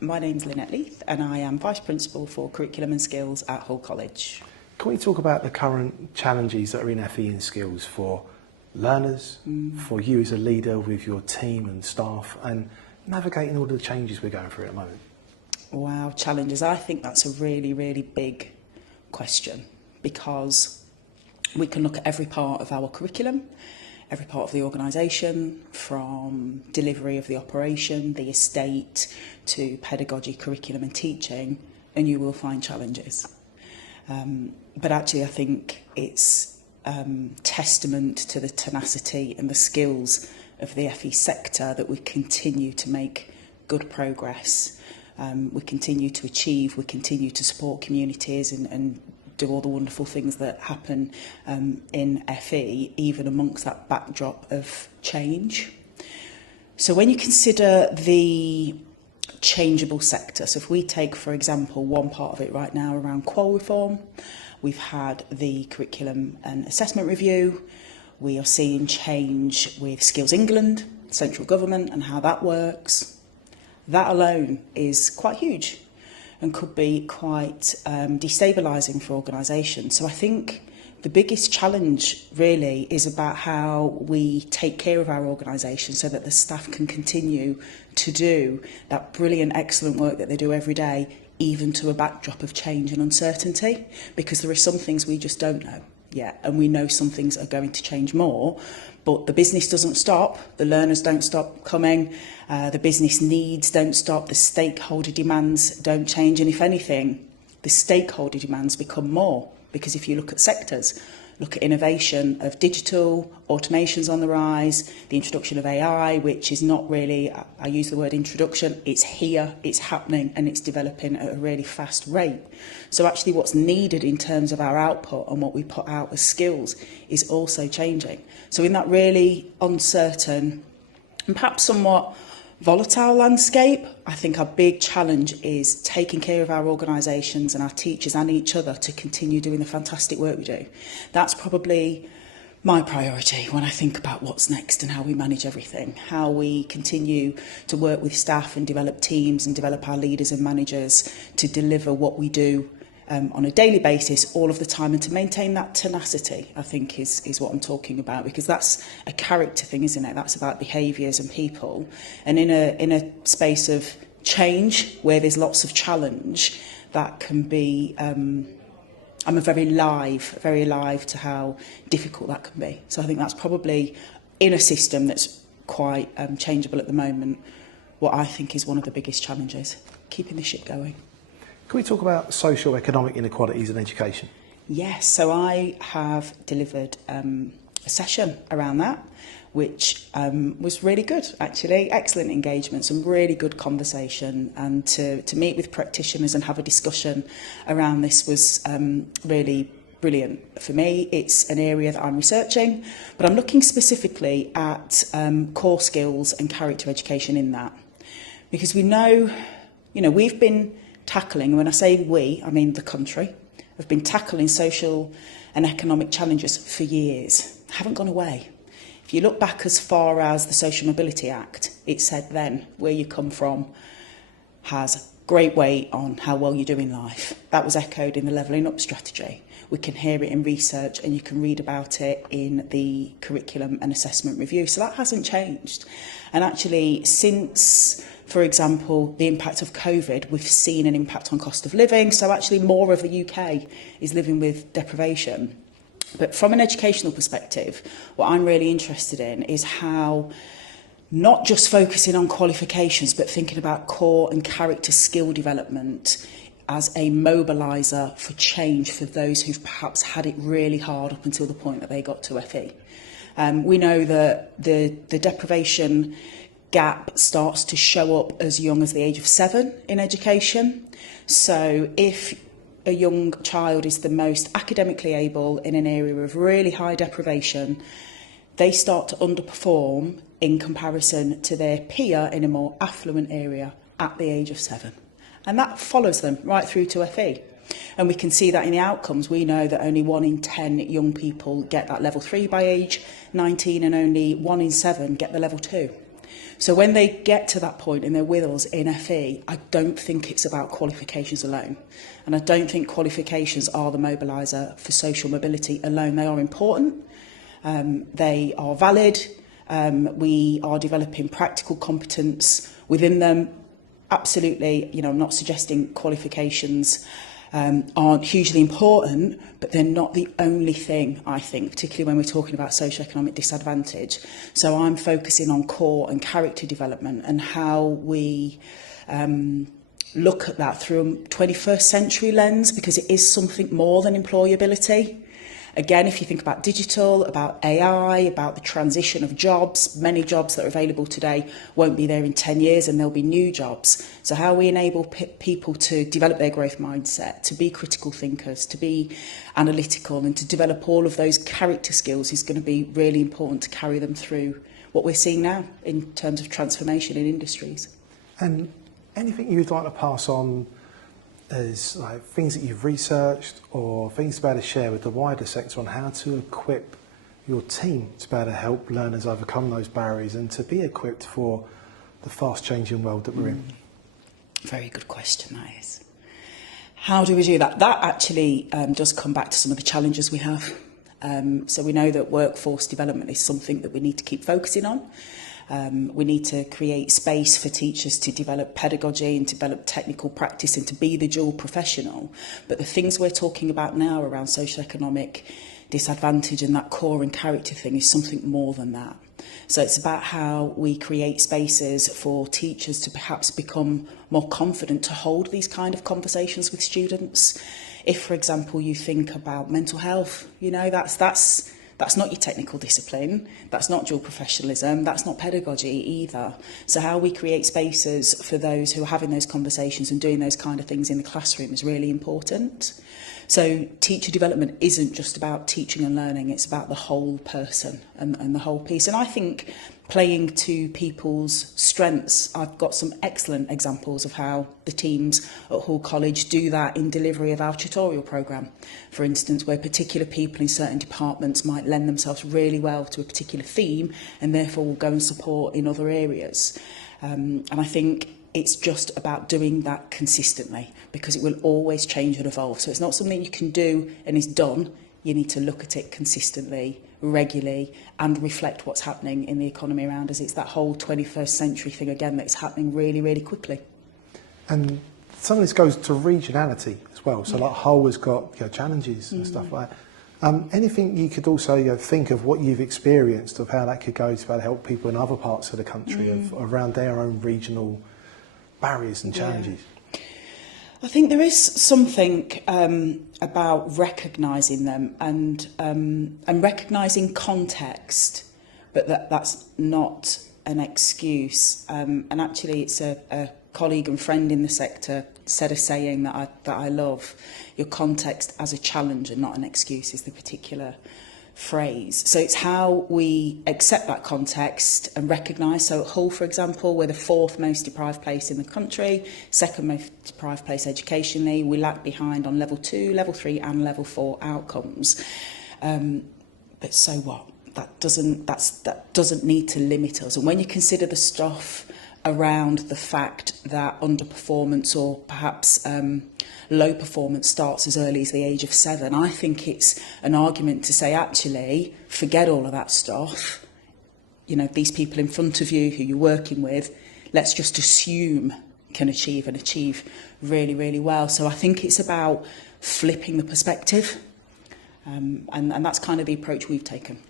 My name's Lynette Leith and I am Vice Principal for Curriculum and Skills at Hull College. Can we talk about the current challenges that are in FE and skills for learners, for you as a leader with your team and staff, and navigating all the changes we're going through at the moment? Wow, challenges. I think that's a really, really big question, because we can look at every part of our curriculum, every part of the organisation, from delivery of the operation, the estate, to pedagogy, curriculum and teaching, and you will find challenges. But actually I think it's testament to the tenacity and the skills of the FE sector that we continue to make good progress. We continue to achieve, we continue to support communities and do all the wonderful things that happen in FE, even amongst that backdrop of change. So when you consider the changeable sector, so if we take, for example, one part of it right now around qual reform, we've had the curriculum and assessment review, we are seeing change with Skills England, central government, and how that works. That alone is quite huge and could be quite destabilising for organisations. So I think the biggest challenge really is about how we take care of our organisation so that the staff can continue to do that brilliant, excellent work that they do every day, even to a backdrop of change and uncertainty, because there are some things we just don't know yet, and we know some things are going to change more, but the business doesn't stop, the learners don't stop coming, the business needs don't stop, the stakeholder demands don't change, and if anything, the stakeholder demands become more, because if you look at sectors, look at innovation of digital, automation's on the rise, the introduction of AI, which is not really, I use the word introduction, it's here, it's happening, and it's developing at a really fast rate. So actually what's needed in terms of our output and what we put out as skills is also changing. So in that really uncertain and perhaps somewhat volatile landscape, I think our big challenge is taking care of our organisations and our teachers and each other to continue doing the fantastic work we do. That's probably my priority when I think about what's next and how we manage everything, how we continue to work with staff and develop teams and develop our leaders and managers to deliver what we do on a daily basis all of the time, and to maintain that tenacity, I think is what I'm talking about, because that's a character thing, isn't it? That's about behaviours and people. And in a space of change where there's lots of challenge, that can be I'm very alive to how difficult that can be. So I think that's probably, in a system that's quite changeable at the moment, what I think is one of the biggest challenges, keeping the ship going. Can we talk about socio-economic inequalities in education? Yes, so I have delivered a session around that, which was really good, actually. Excellent engagement, some really good conversation, and to meet with practitioners and have a discussion around this was really brilliant. For me, it's an area that I'm researching, but I'm looking specifically at core skills and character education in that. Because we know, we've been tackling, when I say we, I mean the country, have been tackling social and economic challenges for years, haven't gone away. If you look back as far as the Social Mobility Act, it said then where you come from has great weight on how well you do in life. That was echoed in the Levelling Up strategy. We can hear it in research and you can read about it in the curriculum and assessment review. So that hasn't changed. And actually, since, for example, the impact of COVID, we've seen an impact on cost of living. So actually more of the UK is living with deprivation. But from an educational perspective, what I'm really interested in is how, not just focusing on qualifications, but thinking about core and character skill development as a mobiliser for change for those who've perhaps had it really hard up until the point that they got to FE. We know that the deprivation gap starts to show up as young as the age of 7 in education. So if a young child is the most academically able in an area of really high deprivation, they start to underperform in comparison to their peer in a more affluent area at the age of 7. And that follows them right through to FE. And we can see that in the outcomes. We know that only 1 in 10 young people get that level 3 by age 19, and only 1 in 7 get the level 2. So when they get to that point and they're with us in FE, I don't think it's about qualifications alone. And I don't think qualifications are the mobiliser for social mobility alone. They are important, they are valid, we are developing practical competence within them. Absolutely, you know, I'm not suggesting qualifications aren't hugely important, but they're not the only thing, I think, particularly when we're talking about socioeconomic disadvantage. So I'm focusing on core and character development and how we look at that through a 21st century lens, because it is something more than employability. Again, if you think about digital, about AI, about the transition of jobs, many jobs that are available today won't be there in 10 years and there'll be new jobs. So how we enable people to develop their growth mindset, to be critical thinkers, to be analytical and to develop all of those character skills is going to be really important to carry them through what we're seeing now in terms of transformation in industries. And anything you'd like to pass on as like things that you've researched or things to be able to share with the wider sector on how to equip your team to be able to help learners overcome those barriers and to be equipped for the fast changing world that we're in? Very good question, that is. How do we do that? That actually does come back to some of the challenges we have. So we know that workforce development is something that we need to keep focusing on. We need to create space for teachers to develop pedagogy and develop technical practice and to be the dual professional. But the things we're talking about now around socioeconomic disadvantage and that core and character thing is something more than that. So it's about how we create spaces for teachers to perhaps become more confident to hold these kind of conversations with students. If, for example, you think about mental health, you know, that's not your technical discipline, that's not dual professionalism, that's not pedagogy either. So how we create spaces for those who are having those conversations and doing those kind of things in the classroom is really important. So teacher development isn't just about teaching and learning, it's about the whole person and the whole piece. And I think playing to people's strengths, I've got some excellent examples of how the teams at Hall College do that in delivery of our tutorial programme, for instance, where particular people in certain departments might lend themselves really well to a particular theme and therefore will go and support in other areas. And I think it's just about doing that consistently, because it will always change and evolve. So it's not something you can do and is done. You need to look at it consistently, regularly, and reflect what's happening in the economy around us. It's that whole 21st century thing again that's happening really, really quickly. And some of this goes to regionality as well. So like Hull has got challenges and stuff like that. Anything you could also think of what you've experienced of how that could go to be able to help people in other parts of the country of around their own regional barriers and challenges? I think there is something about recognising them and recognising context, but that's not an excuse. And actually, it's a colleague and friend in the sector said a saying that I love: "Your context as a challenge and not an excuse," is the particular phrase. So it's how we accept that context and recognise. So at Hull, for example, we're the 4th most deprived place in the country, 2nd most deprived place educationally. We lag behind on level 2, level 3 and level 4 outcomes. But so what? That doesn't need to limit us. And when you consider the stuff around the fact that underperformance or perhaps low performance starts as early as the age of 7, I think it's an argument to say, actually, forget all of that stuff. You know, these people in front of you who you're working with, let's just assume can achieve really, really well. So I think it's about flipping the perspective. And that's kind of the approach we've taken.